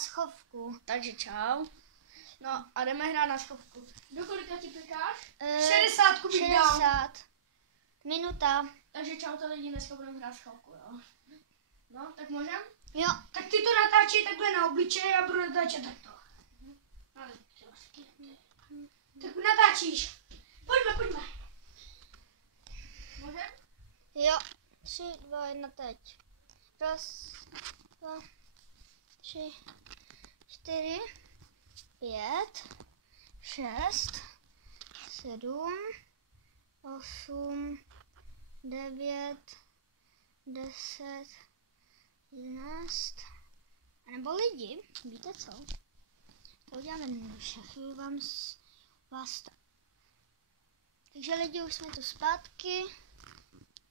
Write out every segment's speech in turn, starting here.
schovku. Takže čau. No a jdeme hrát na schovku. Do kolika ti pikáš? 60 bych dal. 60. Minuta. Takže čau to lidi, dneska budeme hrát schovku, jo. No, tak můžem? Jo. Tak ty to natáčí takhle na obličeji a budu natáčet takto. Tak natáčíš. Pojďme. Můžem? Jo. 3, 2, 1, teď. 1, 2, 3, 4, 5, 6, 7, 8, 9, 10, 11. A nebo lidi, víte co? To uděláme jednoduše. Vás tak. Takže lidi, už jsme tu zpátky.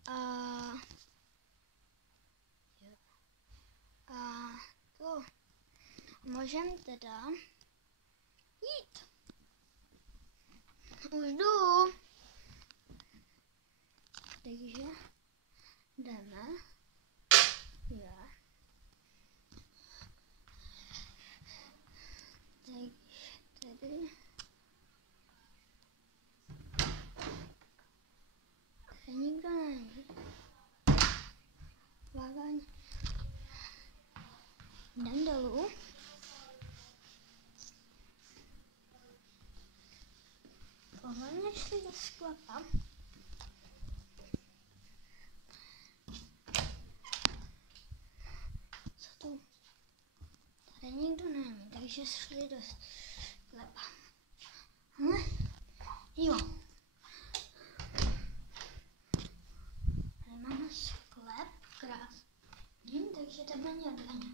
A to můžeme teda jít. Už jdu. Takže jdeme. Já. Takže tady. Tady nikdo není. Vágání. Jdem dolů. Tohle mě šli do sklepa. Co tu? Tady nikdo není, takže šli do sklepa. Jo. Tady máme sklep, krásný, takže tam není odvaně.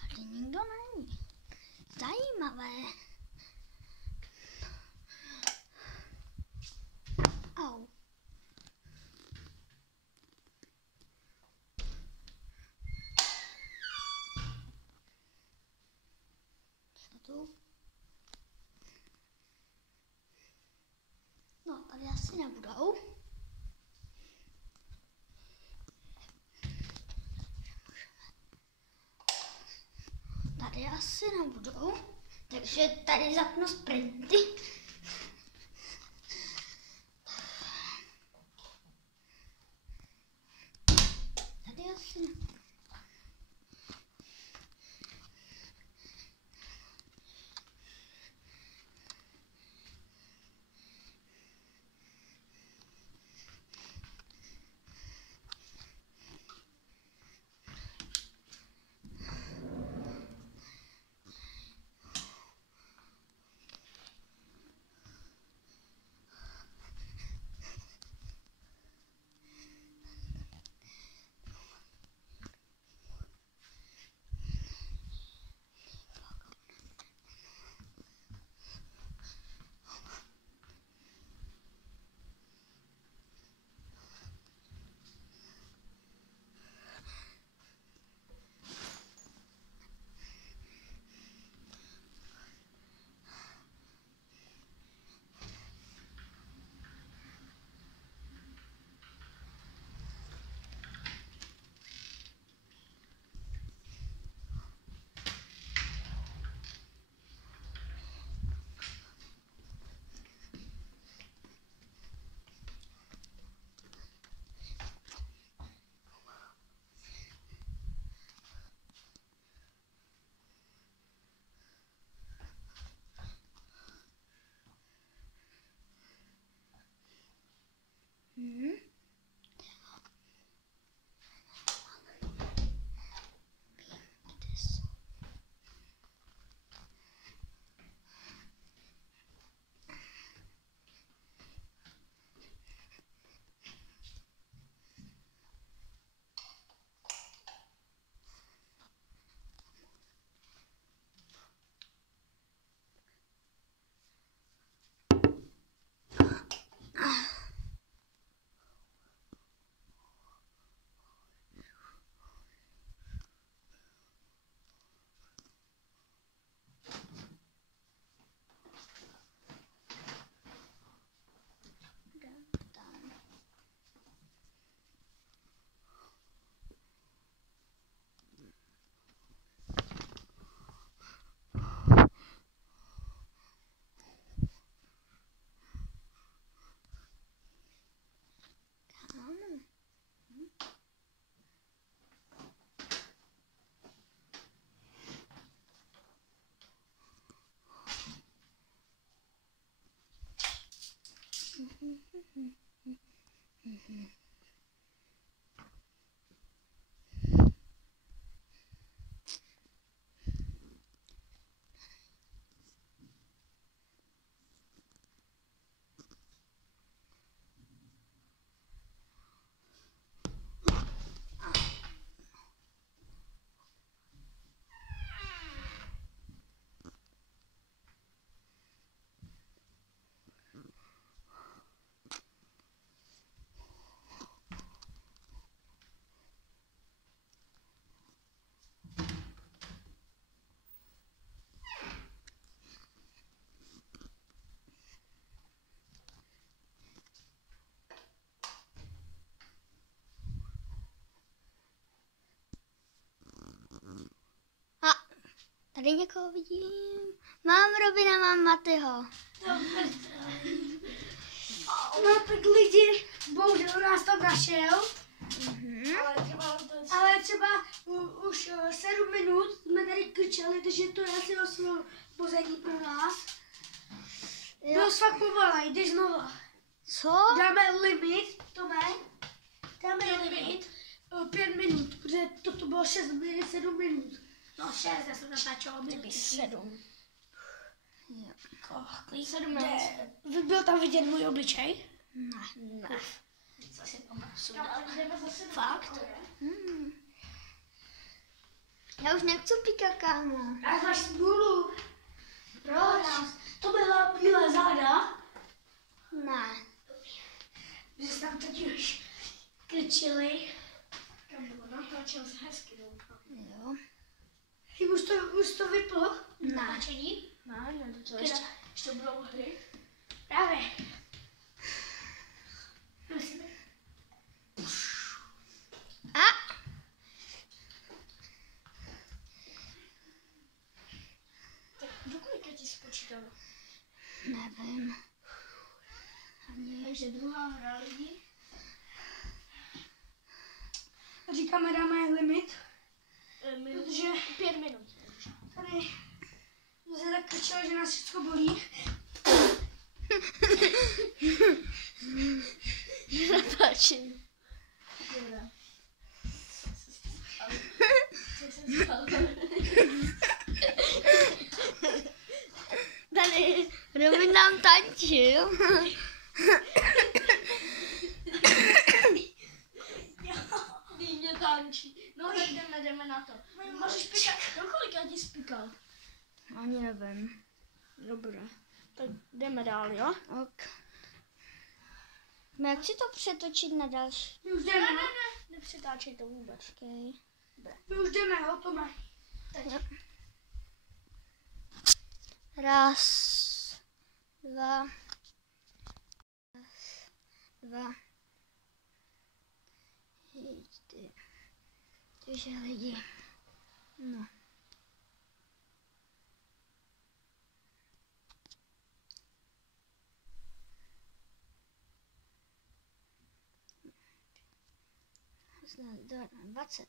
Tady nikdo není. Zajímavé. Au. Co tu? No, tady asi nebudou. Tady asi nebudou, takže tady zapnu sprinty. Tady asi nebudou. Tady někoho vidím. Mám Robina, mám Matyho. No tak lidi, bohužel nás tam našel, ale třeba už 7 minut jsme tady krčeli, takže to je asi osvobození pro nás. Byl fakt pomalej, jdeš znova. Co? Dáme limit, Tome. Dáme limit 5 minut, protože toto bylo 6 minut, 7 minut. No 6, já jsem natáčela minut. 7. Jo. 7 minut. Byl tam vidět můj obličej? Ne. Co si tam sundal? Fakt? Já už nechci píkat, kámo. Já máš smůlu. Proč? To byla bílé záda. Ne. My jsme tam teď už krčili. Tam bylo natáčel z hezky, doufám. Jo. Už to vyplo? Natáčení? Ne, to ještě budou hry. Právě. A? Tak do kolika ti spočítalo? Nevím. Takže druhá hra lidi. Říkáme, dáme limit. Protože 5 minut. Tady jsme se tak krčili, že nás všechno bolí. Natáčení. Dobrá. Co se stalo? Tady Robin nám tančil. Mě tančí. No tak jdeme na to. Můžeš pikat. Do kolika ti spikal? Ani nevím. Dobré. Tak jdeme dál, jo? Ok. Jak si to přetočit na další? My už jdeme, Ne. Nepřetáčej to vůbec. Okay. my už jdeme, jo, Tome. Jo. Raz, dva, čtyři. Takže lidi. No. Snad 20.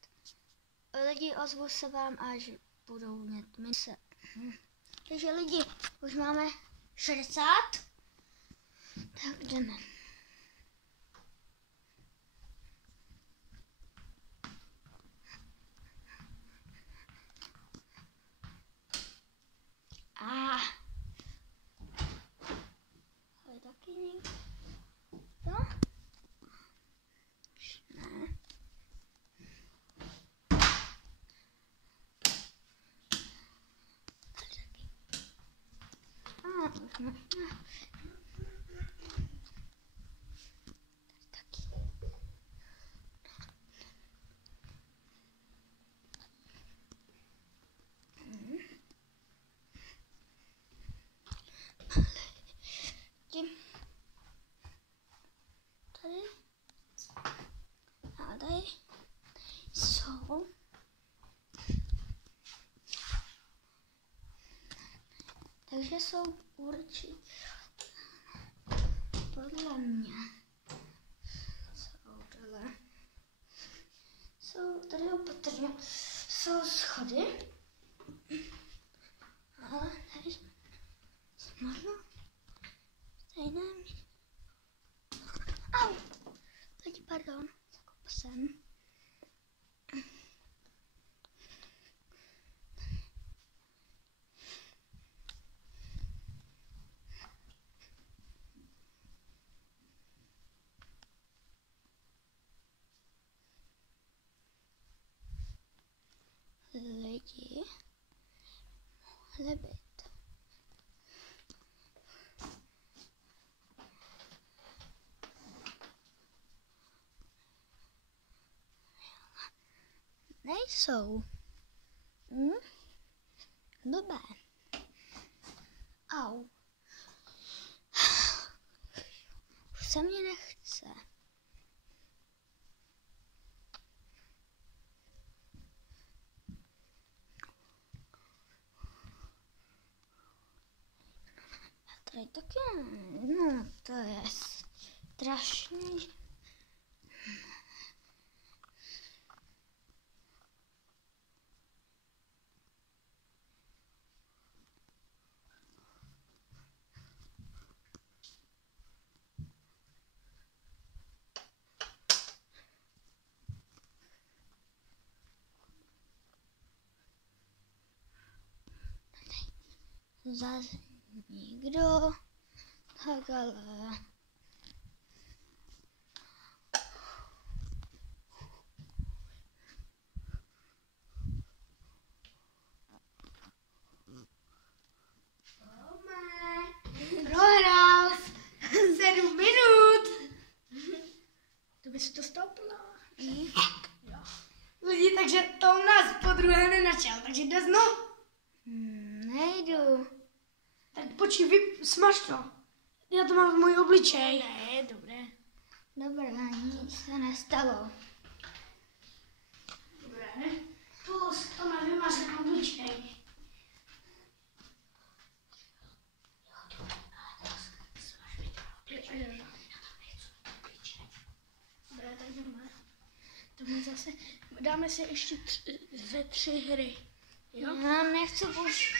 Lidi, ozvu se vám, až budou mít mise. Takže lidi, už máme 60. Tak jdeme. Ale taky někdo. No? Ne. Taky. Tady. A tady jsou. Takže jsou určitě podle mě jsou tady opatrně jsou schody, ale tady možná stejné místo. Pardon, zakopl jsem. Lidi mohli být. Nejsou. Dobré. Au. Už se mě nechce. Tady taky, no to je strašný. Zase nikdo, tak ale Prohrál 7 minut. To by si to stoupila. Lidi, takže Tom nás po druhé nenačal, takže jde znovu. nejdu. Tak počkej, smaž to. Já to mám v můj obličej. Ne, dobré. Dobré, nic se nestalo. Dobré. Plus, to má vymařený obličej. Dobré, tak jdeme. To my zase, dáme si ještě ze 3 hry. Jo? Já nechci už.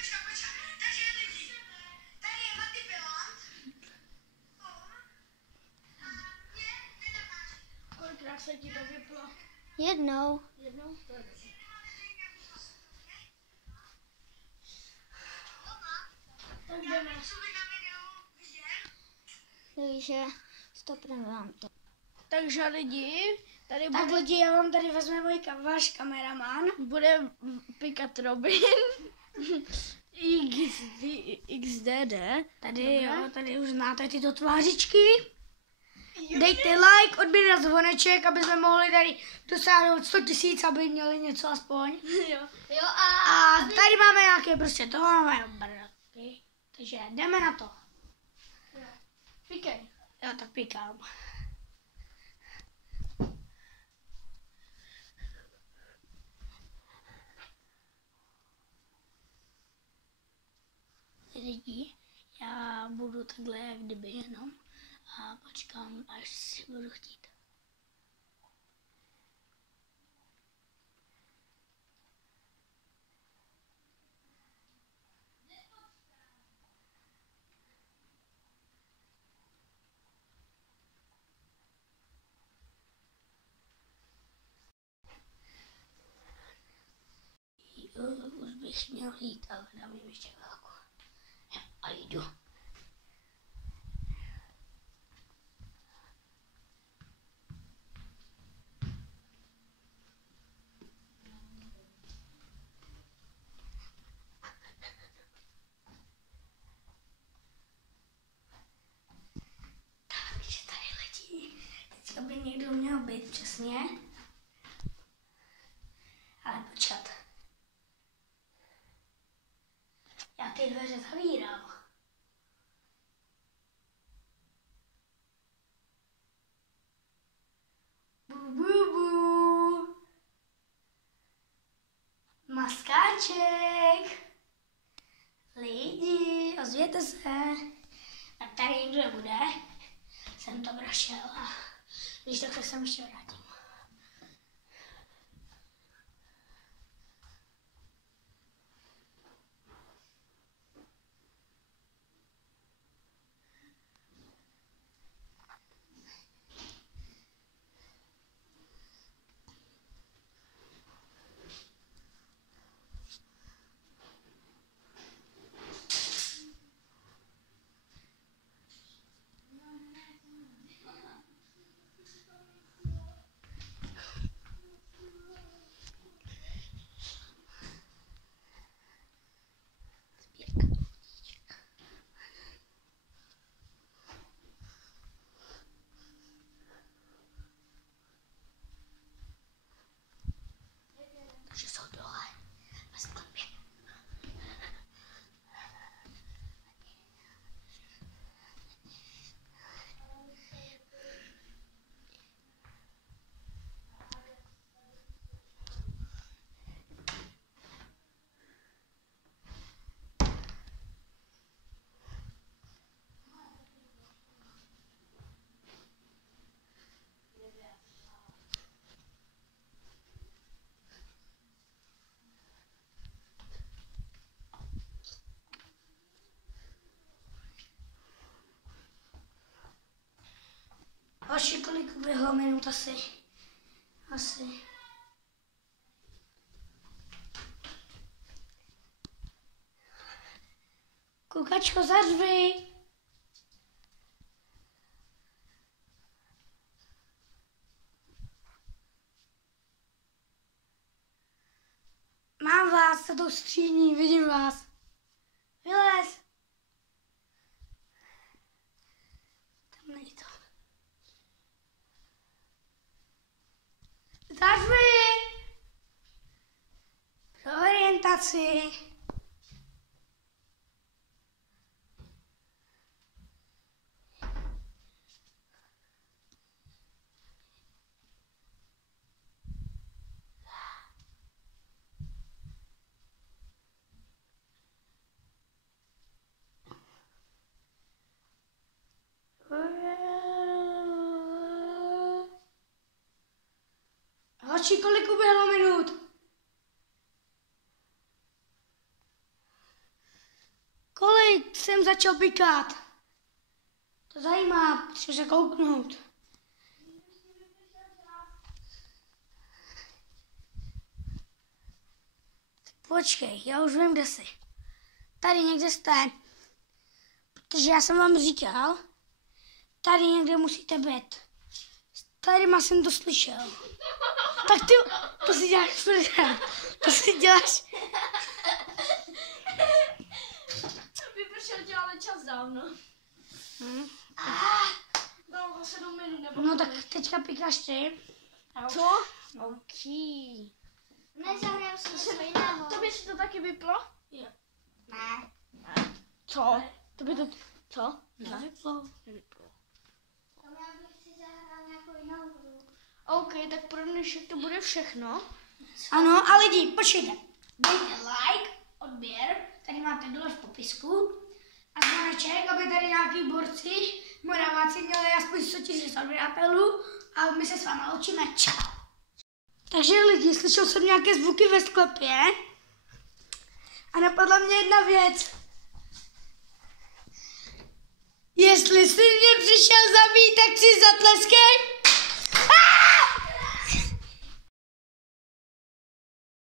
Kolikrát se ti to vyplo? Jednou. Jednou? To je dobře. Tak jdeme. Takže stopneme vám to. Takže lidi, tady Tak lidi, já vám tady vezmu váš kameraman. bude pikat Robin. XDD. Tady jo, tady už znáte tyto tvářičky. Dejte like, odběr na zvoneček, aby jsme mohli tady dosáhnout 100 000, aby měli něco aspoň. Jo. Jo A tady máme nějaké prostě tohle obrázky. Takže jdeme na to. Pikej. Jo, tak píkám. Lidi, já budu takhle jak kdyby jenom a počkám, až si budu chtít. Jo, už bych měl jít, ale dám jim ještě chvilku. A jdu. Takže tady letí. Teďka by někdo měl být přesně. Ale počkat. Já ty dveře zavírám. Bu. Maskáček. Lidi, ozvěte se. A tady nikdo nebude. Jsem to prošel a když tak se ještě vrátím. Hoši, kolik uběhlo minut asi? Kukačko, zařvi. Mám vás za tou skříní, vidím vás. Vylez. Tam není to. Zařvi. Pro orientaci. Hoši, kolik uběhlo minut? Kolik jsem začal pikat? To zajímá, chci se kouknout. Počkej, já už vím, kde jsi. Tady někde jste. Protože já jsem vám říkal, tady někde musíte být. Tady jsem to slyšel. Tak ty, to si děláš prdel. To si děláš. Vypršel ti ale čas dávno. Bylo 7 minut nebo No tak teďka pikáš ty. Co? OK. Nezahrám si něco jiného. To by si to taky vyplo? Jo. Ne. Co? To by to... Co? Nevyplo. Nevyplo. To já bych si zahrál nějakou jinou hru. OK, tak pro dnešek to bude všechno. Ano, a lidi, počkejte. Dejte like, odběr, tady máte dole v popisku. A zvoneček, aby tady nějaký borci, moraváci měli aspoň 100 000 odběratelů. A my se s vámi loučíme. Čau. Takže lidi, slyšel jsem nějaké zvuky ve sklepě. A napadla mě jedna věc. Jestli jsi mě přišel zabít, tak si zatleskej.